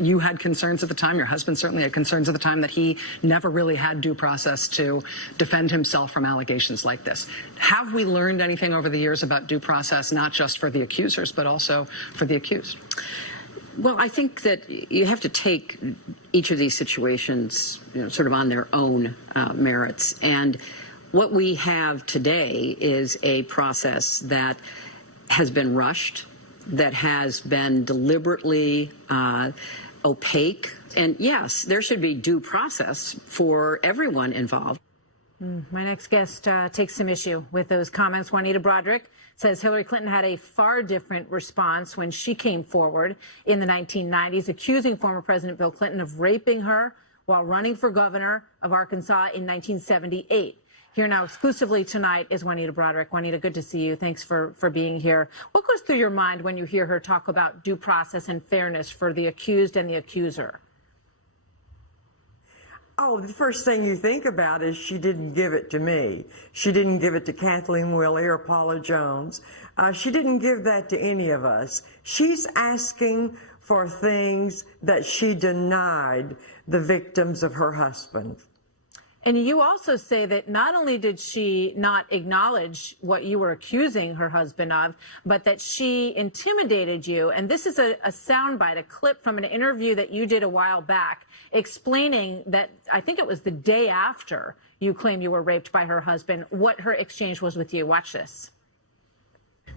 you had concerns at the time, your husband certainly had concerns at the time, that he never really had due process to defend himself from allegations like this. Have we learned anything over the years about due process, not just for the accusers, but also for the accused? Well, I think that you have to take each of these situations, sort of on their own merits. And what we have today is a process that has been rushed, that has been deliberately opaque. And yes, there should be due process for everyone involved. My next guest takes some issue with those comments. Juanita Broaddrick says Hillary Clinton had a far different response when she came forward in the 1990s, accusing former President Bill Clinton of raping her while running for governor of Arkansas in 1978. Here now exclusively tonight is Juanita Broaddrick. Juanita, good to see you. Thanks for being here. What goes through your mind when you hear her talk about due process and fairness for the accused and the accuser? Oh, the first thing you think about is she didn't give it to me. She didn't give it to Kathleen Willey or Paula Jones. She didn't give that to any of us. She's asking for things that she denied the victims of her husband. And you also say that not only did she not acknowledge what you were accusing her husband of, but that she intimidated you. And this is a soundbite, a clip from an interview that you did a while back, explaining that I think it was the day after you claimed you were raped by her husband, what her exchange was with you. Watch this.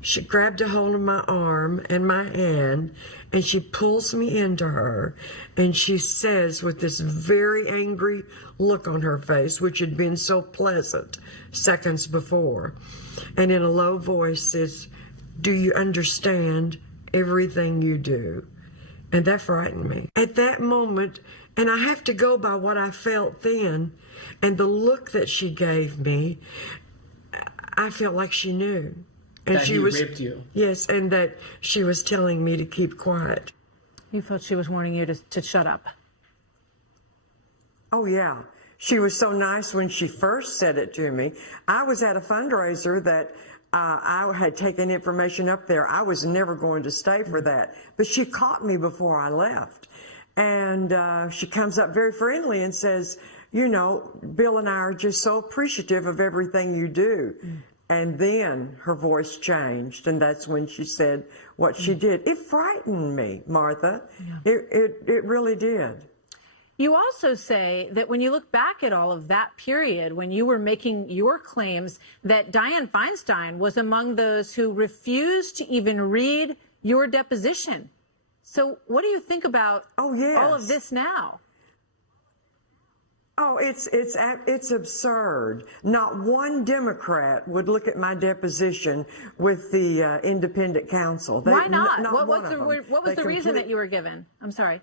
She grabbed a hold of my arm and my hand, and she pulls me into her, and she says with this very angry look on her face, which had been so pleasant seconds before, and in a low voice says, "Do you understand everything you do?" And that frightened me. At that moment, and I have to go by what I felt then, and the look that she gave me, I felt like she knew. And that she raped you. Yes, and that she was telling me to keep quiet. You felt she was warning you to shut up. Oh, yeah. She was so nice when she first said it to me. I was at a fundraiser that I had taken information up there. I was never going to stay for that. But she caught me before I left. And she comes up very friendly and says, you know, Bill and I are just so appreciative of everything you do. And then her voice changed, and that's when she said what she did. It frightened me, Martha. Yeah. It really did. You also say that when you look back at all of that period, when you were making your claims, that Dianne Feinstein was among those who refused to even read your deposition. So what do you think about all of this now? Oh, it's absurd. Not one Democrat would look at my deposition with the independent counsel. Why not? What was the reason that you were given? I'm sorry.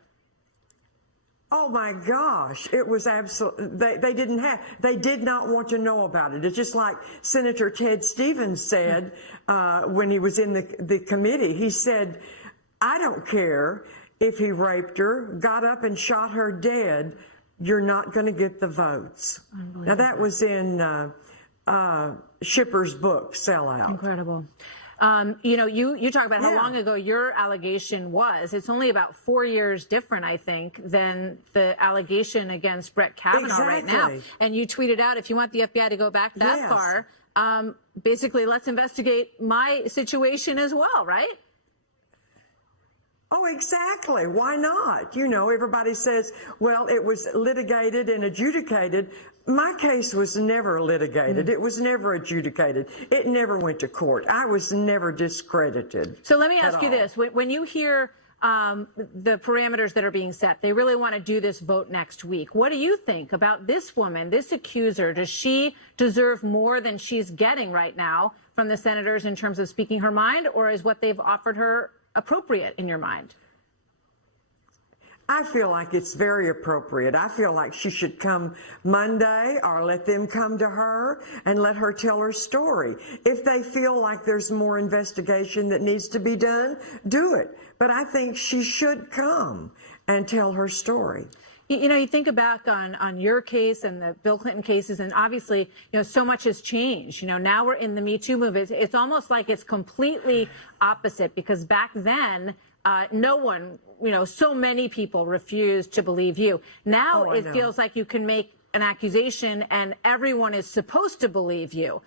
Oh my gosh, it was absolutely, they did not want to know about it. It's just like Senator Ted Stevens said when he was in the committee. He said, I don't care if he raped her, got up and shot her dead, you're not going to get the votes. Now that was in Shipper's book, Sellout. Incredible. You know, you talk about how long ago your allegation was. It's only about 4 years different, I think, than the allegation against Brett Kavanaugh right now. And you tweeted out, if you want the FBI to go back that far, basically, let's investigate my situation as well, right? Oh, exactly. Why not? You know, everybody says, well, it was litigated and adjudicated. My case was never litigated. It was never adjudicated. It never went to court. I was never discredited. So let me ask you this. When you hear the parameters that are being set, they really want to do this vote next week. What do you think about this woman, this accuser? Does she deserve more than she's getting right now from the senators in terms of speaking her mind, or is what they've offered her appropriate in your mind? I feel like it's very appropriate. I feel like she should come Monday or let them come to her and let her tell her story. If they feel like there's more investigation that needs to be done, do it. But I think she should come and tell her story. You know, you think back on your case and the Bill Clinton cases, and obviously, you know, so much has changed. You know, now we're in the Me Too movement. It's almost like it's completely opposite, because back then, no one, so many people refused to believe you. Now Oh, I it know. feels like you can make an accusation and everyone is supposed to believe you.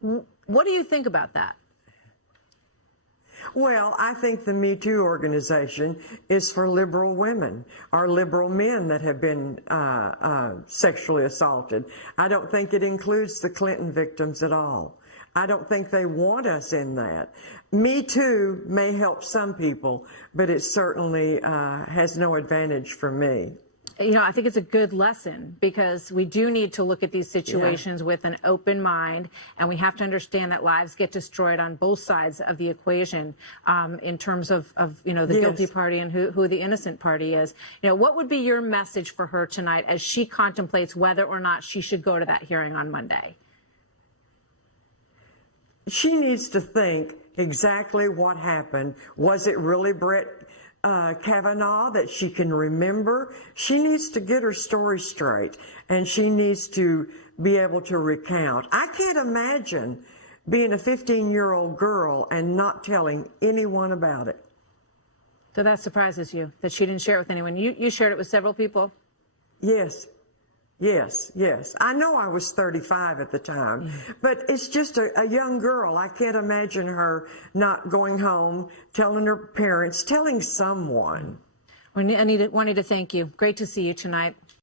What do you think about that? Well, I think the Me Too organization is for liberal women or liberal men that have been sexually assaulted. I don't think it includes the Clinton victims at all. I don't think they want us in that. Me Too may help some people, but it certainly has no advantage for me. I think it's a good lesson because we do need to look at these situations with an open mind, and we have to understand that lives get destroyed on both sides of the equation in terms of the guilty party and who the innocent party is. What would be your message for her tonight as she contemplates whether or not she should go to that hearing on Monday? She needs to think exactly what happened. Was it really Brett Kavanaugh that she can remember? She needs to get her story straight, and she needs to be able to recount. I can't imagine being a 15-year-old girl and not telling anyone about it. So that surprises you that she didn't share it with anyone. You shared it with several people. Yes. I know I was 35 at the time, but it's just a young girl. I can't imagine her not going home, telling her parents, telling someone. Juanita, thank you. Great to see you tonight.